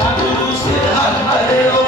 I'm gonna lose it, I'm.